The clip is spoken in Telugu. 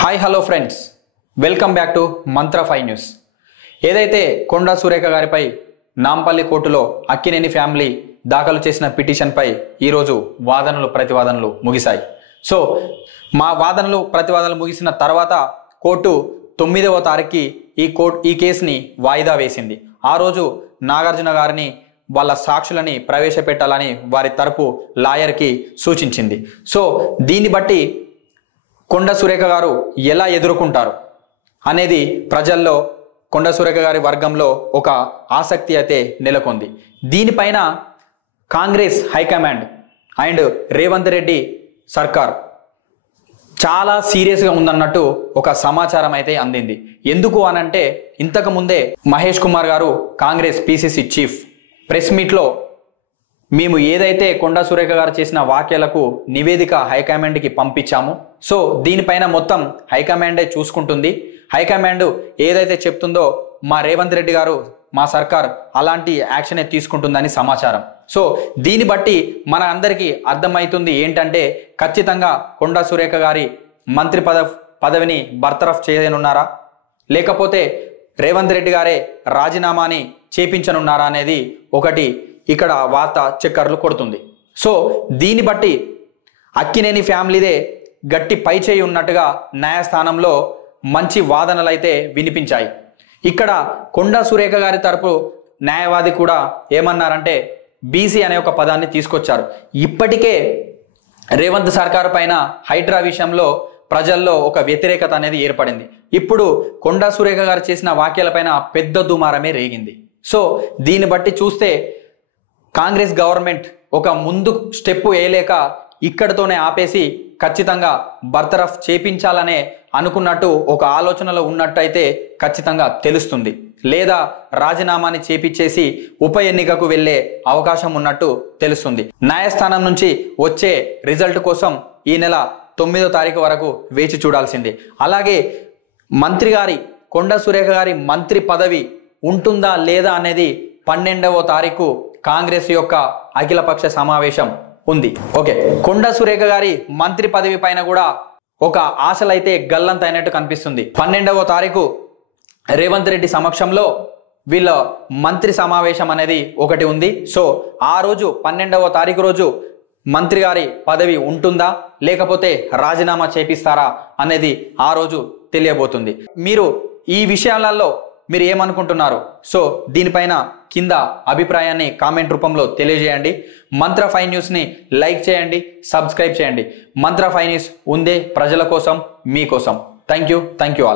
Hi hello friends, welcome back to Mantra 5 news. ఏదైతే కొండా సురేఖ గారిపై నాంపల్లి కోర్టులో అక్కినేని ఫ్యామిలీ దాఖలు చేసిన పిటిషన్పై ఈరోజు వాదనలు ప్రతివాదనలు ముగిశాయి. సో మా వాదనలు ప్రతివాదనలు ముగిసిన తర్వాత కోర్టు 9వ తారీఖుకి ఈ కేసుని వాయిదా వేసింది. ఆ రోజు నాగార్జున గారిని వాళ్ళ సాక్షులని ప్రవేశపెట్టాలని వారి తరపు లాయర్కి సూచించింది. సో దీన్ని బట్టి కొండా సురేఖ గారు ఎలా ఎదుర్కొంటారు అనేది ప్రజల్లో కొండా సురేఖ గారి వర్గంలో ఒక ఆసక్తి అయితే నెలకొంది. దీనిపైన కాంగ్రెస్ హైకమాండ్ అండ్ రేవంత్ రెడ్డి సర్కార్ చాలా సీరియస్గా ఉందన్నట్టు ఒక సమాచారం అయితే అందింది. ఎందుకు అనంటే ఇంతకు ముందే మహేష్ కుమార్ గారు కాంగ్రెస్ పిసిసి చీఫ్ ప్రెస్ మీట్లో మేము ఏదైతే కొండా సురేఖ గారు చేసిన వ్యాఖ్యలకు నివేదిక హైకమాండ్కి పంపించాము, సో దీనిపైన మొత్తం హైకమాండే చూసుకుంటుంది, హైకమాండ్ ఏదైతే చెప్తుందో మా రేవంత్ రెడ్డి గారు మా సర్కార్ అలాంటి యాక్షనే తీసుకుంటుందని సమాచారం. సో దీన్ని బట్టి మన అందరికీ అర్థమవుతుంది ఏంటంటే ఖచ్చితంగా కొండా సురేఖ గారి మంత్రి పదవిని బర్తరఫ్ చేయనున్నారా, లేకపోతే రేవంత్ రెడ్డి గారే రాజీనామాని చేపించనున్నారా అనేది ఒకటి ఇక్కడ వార్త చక్కర్లు కొడుతుంది. సో దీన్ని బట్టి అక్కినేని ఫ్యామిలీదే గట్టి పైచేయి ఉన్నట్టుగా న్యాయస్థానంలో మంచి వాదనలు అయితే వినిపించాయి. ఇక్కడ కొండా సురేఖ గారి తరపు న్యాయవాది కూడా ఏమన్నారంటే బీసీ అనే ఒక పదాన్ని తీసుకొచ్చారు. ఇప్పటికే రేవంత్ సర్కారు పైన హైడ్రా విషయంలో ప్రజల్లో ఒక వ్యతిరేకత అనేది ఏర్పడింది. ఇప్పుడు కొండా సురేఖ గారు చేసిన వ్యాఖ్యలపైన పెద్ద దుమారమే రేగింది. సో దీన్ని బట్టి చూస్తే కాంగ్రెస్ గవర్నమెంట్ ఒక ముందు స్టెప్ వేయలేక ఇక్కడితోనే ఆపేసి ఖచ్చితంగా బర్తరఫ్ చేపించాలనే అనుకున్నట్టు ఒక ఆలోచనలో ఉన్నట్టయితే ఖచ్చితంగా తెలుస్తుంది, లేదా రాజీనామాని చేపించేసి ఉప ఎన్నికకు వెళ్ళే అవకాశం ఉన్నట్టు తెలుస్తుంది. న్యాయస్థానం నుంచి వచ్చే రిజల్ట్ కోసం ఈ నెల 9వ తారీఖు వరకు వేచి చూడాల్సిందే. అలాగే మంత్రి గారి కొండా సురేఖ గారి మంత్రి పదవి ఉంటుందా లేదా అనేది 12వ తారీఖు కాంగ్రెస్ యొక్క అఖిలపక్ష సమావేశం ఉంది. ఓకే, కొండా సురేఖ గారి మంత్రి పదవి పైన కూడా ఒక ఆశలైతే గల్లంత అయినట్టు కనిపిస్తుంది. 12వ తారీఖు రేవంత్ రెడ్డి సమక్షంలో వీళ్ళ మంత్రి సమావేశం అనేది ఒకటి ఉంది. సో ఆ రోజు 12వ తారీఖు రోజు మంత్రి గారి పదవి ఉంటుందా లేకపోతే రాజీనామా చేపిస్తారా అనేది ఆ రోజు తెలియబోతుంది. మీరు ఈ విషయాలలో మీరు ఏమనుకుంటున్నారు? సో దీనిపైన కింద అభిప్రాయాన్ని కామెంట్ రూపంలో తెలియజేయండి. మంత్ర 5 న్యూస్ని లైక్ చేయండి, సబ్స్క్రైబ్ చేయండి. మంత్ర 5 న్యూస్ ఉందే ప్రజల కోసం, మీకోసం. Thank you all.